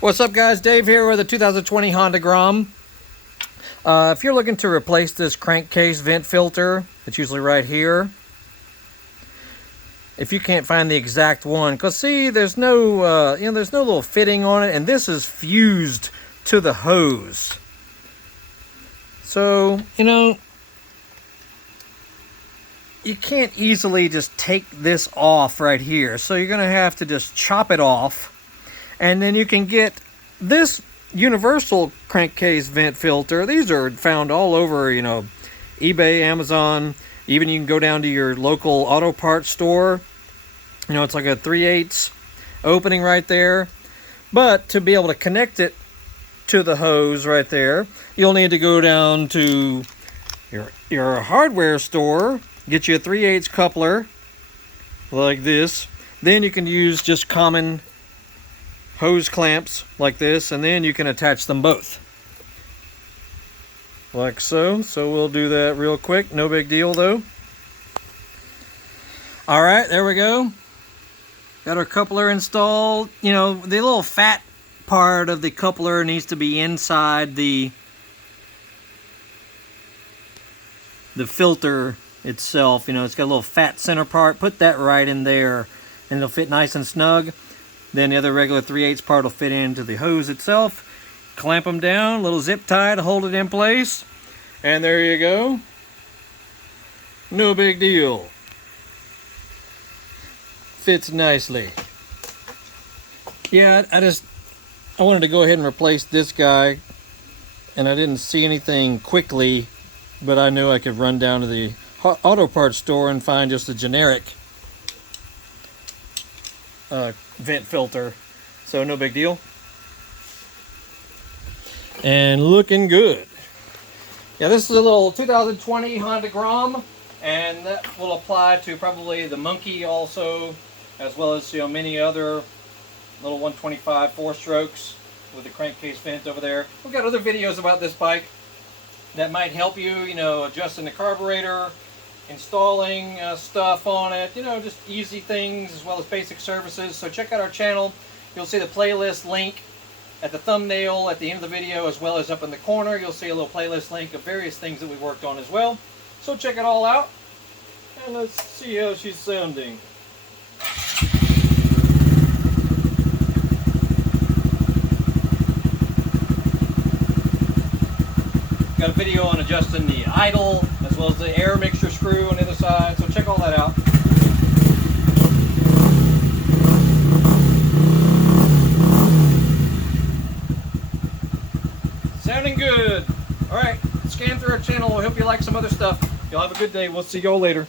What's up, guys? Dave here with a 2020 Honda Grom. If you're looking to replace this crankcase vent filter, it's usually right here. If you can't find the exact one, because see, there's no, there's no little fitting on it, and this is fused to the hose. So, you can't easily just take this off right here. So you're going to have to just chop it off. And then you can get this universal crankcase vent filter. These are found all over, eBay, Amazon. Even you can go down to your local auto parts store. It's like a 3/8 opening right there. But to be able to connect it to the hose right there, you'll need to go down to your hardware store, get you a 3/8 coupler like this. Then you can use just common hose clamps like this, and then you can attach them both like so. So we'll do that real quick, no big deal though. All right, there we go. Got our coupler installed. The little fat part of the coupler needs to be inside the filter itself. It's got a little fat center part. Put that right in there and it'll fit nice and snug. Then the other regular 3/8 part will fit into the hose itself. Clamp them down, little zip tie to hold it in place. And there you go. No big deal. Fits nicely. Yeah, I wanted to go ahead and replace this guy. And I didn't see anything quickly, but I knew I could run down to the auto parts store and find just a generic vent filter, so no big deal. And looking good. Yeah, this is a little 2020 Honda Grom, and that will apply to probably the Monkey also, as well as many other little 125 4-strokes with the crankcase vent over there. We've got other videos about this bike that might help you, adjusting the carburetor, installing stuff on it, just easy things as well as basic services. So check out our channel. You'll see the playlist link at the thumbnail at the end of the video, as well as up in the corner. You'll see a little playlist link of various things that we worked on as well. So check it all out, and let's see how she's sounding. Got a video on adjusting the idle as well as the air mixture screw on the other side, so check all that out. Sounding good. Alright, scan through our channel. We hope you like some other stuff. Y'all have a good day. We'll see y'all later.